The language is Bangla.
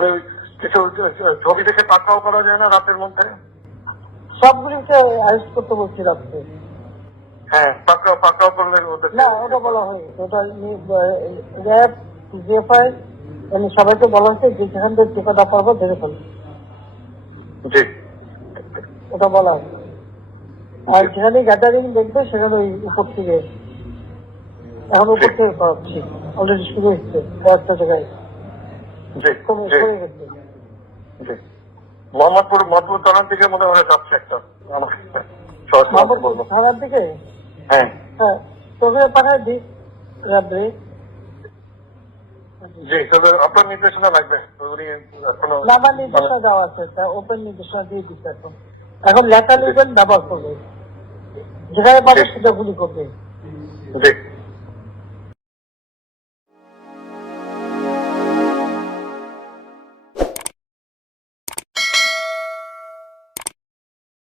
তাহলে কিছু ছবি দেখে পাকড়াও করা যায় না রাতের মধ্যে? সবগুলিকে অ্যারেস্ট করতে বলছি রাত্রে। হ্যাঁ, পাকড়াও করলে না, ওটা বলা হয়নি। ওটা র্যাব, জিএফআই সবাইকে বলা হচ্ছে যে যেখান থেকে টিকাটা পারবো ধরে ফেলবে। জি, ওটা বলা হচ্ছে। আর যেখানে গ্যাদারিং দেখবে সেখানে ওই উপর থেকে, এখন উপর থেকে করাচ্ছি, অলরেডি শুরু হচ্ছে কয়েকটা জায়গায় জি, কমে জি, গেছে। জি। মোহাম্মদপুর থানার দিকে মনে হয় যাচ্ছে একটা, আমার সরাসরি মোহাম্মদপুর বলবো। থানার দিকে। হ্যাঁ, হ্যাঁ, তোকে পাঠায় দিই রাত্রে। জি, তবে আপনার নির্দেশনা লাগবে। উনি এখনো না, আমার নির্দেশনা দেওয়া আছে, ওপেন নির্দেশনা দিয়ে দিচ্ছে। এখন লেখা লিখবেন, ব্যবহার করবে, যেখানে পাবে সেটা গুলি করবে। জি।